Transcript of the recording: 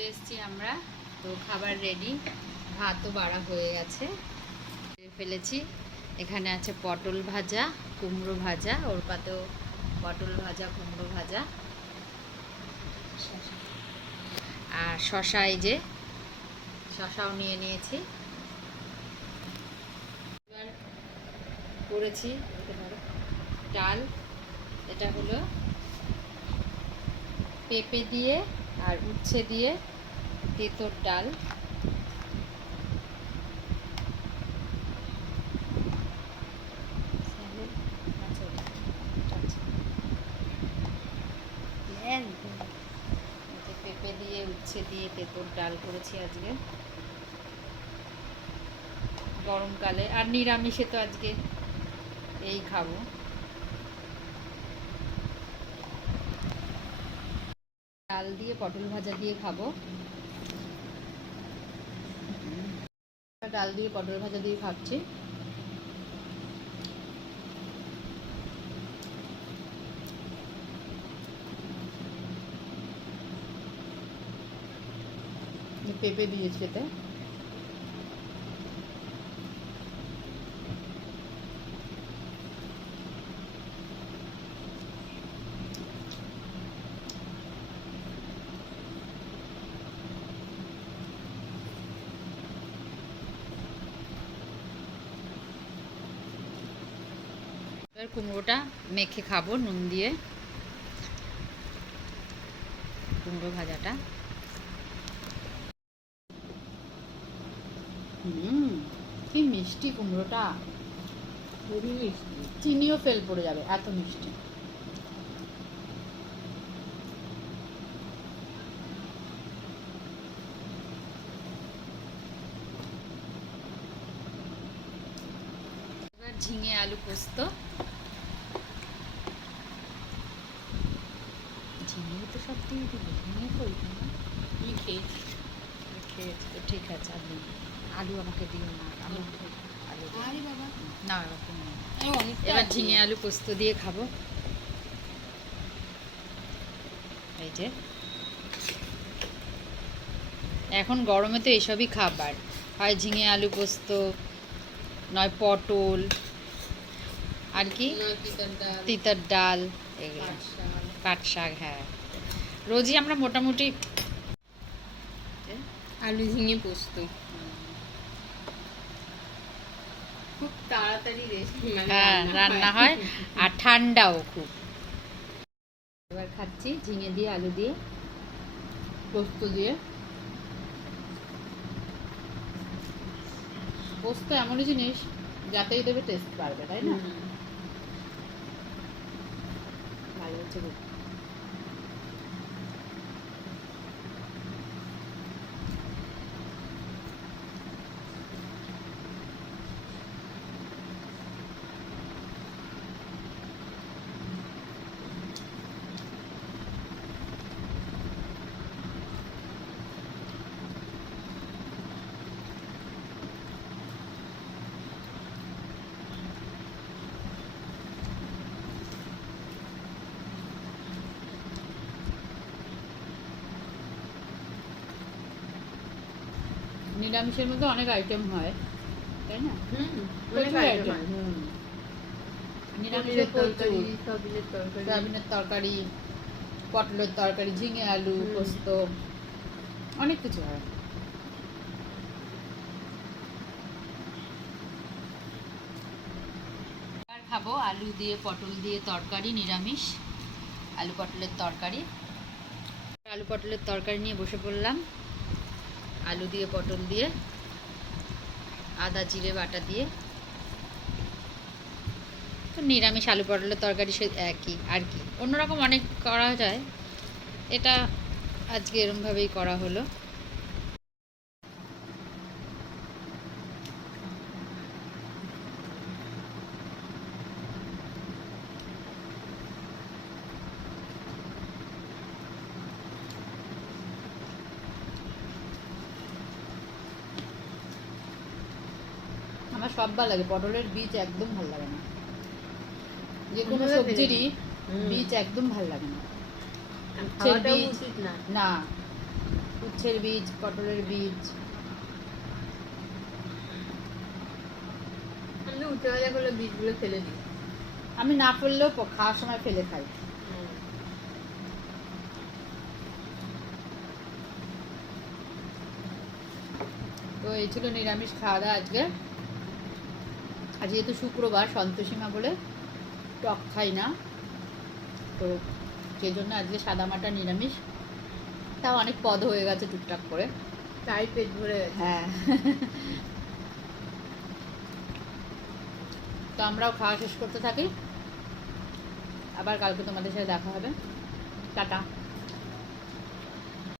চলে এসেছি আমরা, তো খাবার রেডি, ভাতও বাড়া হয়ে গেছে, ফেলেছি। এখানে আছে পটল ভাজা, কুমড়ো ভাজা, ওর পাতেও পটল ভাজা, কুমড়ো ভাজা, আর শশা, এই যে শশাও নিয়ে নিয়েছি। এবার করেছি ডাল, এটা হলো পেঁপে দিয়ে আর উচ্ছে দিয়ে তেঁতোর ডাল। পেঁপে দিয়ে উচ্ছে দিয়ে তেঁতোর ডাল করেছি আজকে গরমকালে, আর নিরামিষে তো আজকে এই খাবো। ডাল দিয়ে পটল ভাজা দিয়ে খাবো, ডাল দিয়ে পটল ভাজা দিয়ে খাচ্ছি। পেঁপে দিয়েছি এতে। এবার কুমড়োটা মেখে খাবো নুন দিয়ে, কুমড়ো ভাজাটা। কি মিষ্টি কুমড়োটা, খুবই মিষ্টি, চিনিও ফেল পড়ে যাবে, এত মিষ্টি। এবার ঝিঙে আলু পোস্ত, ঝিঙে তো সব দিয়ে দিব, ঝিঙে কই না, তুমি খেয়েছি তো ঠিক আছে। আলু আলু আমাকে দিও না, আমি আলু বাবা না, তুমি এবার ঝিঙে আলু পোস্ত দিয়ে খাবো। এই যে এখন গরমে তো এসবই খাবার হয়, ঝিঙে আলু পোস্ত, নয় পটল, আর কি তিতার ডাল, এগুলো পাট শাক। হ্যাঁ, রোজই আমরা মোটামুটি আলু ঝিঙে পোস্ত খুব তাড়াতাড়ি হ্যাঁ রান্না হয়, আর ঠান্ডাও খুব। এবার খাচ্ছি ঝিঙে দিয়ে আলু দিয়ে পোস্ত দিয়ে। পোস্ত এমনই জিনিস যাতেই দেবে টেস্ট পারবে, তাই না? ভালো হচ্ছে খুব। নিরামিষের মধ্যে অনেক আইটেম হয়, তাই না? প্রচুর আইটেম। নিরামিষের সয়াবিনের তরকারি, পটলের তরকারি, ঝিঙে আলু পোস্ত, অনেক কিছু হয়। আর খাবো আলু দিয়ে পটল দিয়ে তরকারি, নিরামিষ আলু পটলের তরকারি। আলু পটলের তরকারি নিয়ে বসে পড়লাম, আলু দিয়ে পটল দিয়ে আদা জিরে বাটা দিয়ে। তো নিরামিষ আলু পটলের তরকারি সে একই, আর কি অন্যরকম অনেক করা যায়, এটা আজকে এরমভাবেই করা হলো। আমার সব ভালো লাগে, পটলের বীজ একদম ভালো লাগে না, যে কোনো সবজিরই বীজ একদম ভালো লাগে না। খাওয়াটাও উচিত না। না, উচ্ছের বীজ, পটলের বীজ। আমি উঠে ভাজা করলে বীজগুলো ফেলে দিই। আমি না করলেও খাওয়ার সময় ফেলে খাই। তো এই ছিল নিরামিষ খাওয়া দাওয়া আজকে। আর যেহেতু শুক্রবার, সন্তোষী মা বলে টক খাই না, তো সেই জন্য আজকে সাদামাটা নিরামিষ। তাও অনেক পদ হয়ে গেছে টুকটাক করে। তাই পেট ভরে গেছে। হ্যাঁ। তো আমরাও খাওয়া শেষ করতে থাকি, আবার কালকে তোমাদের সাথে দেখা হবে। টাটা।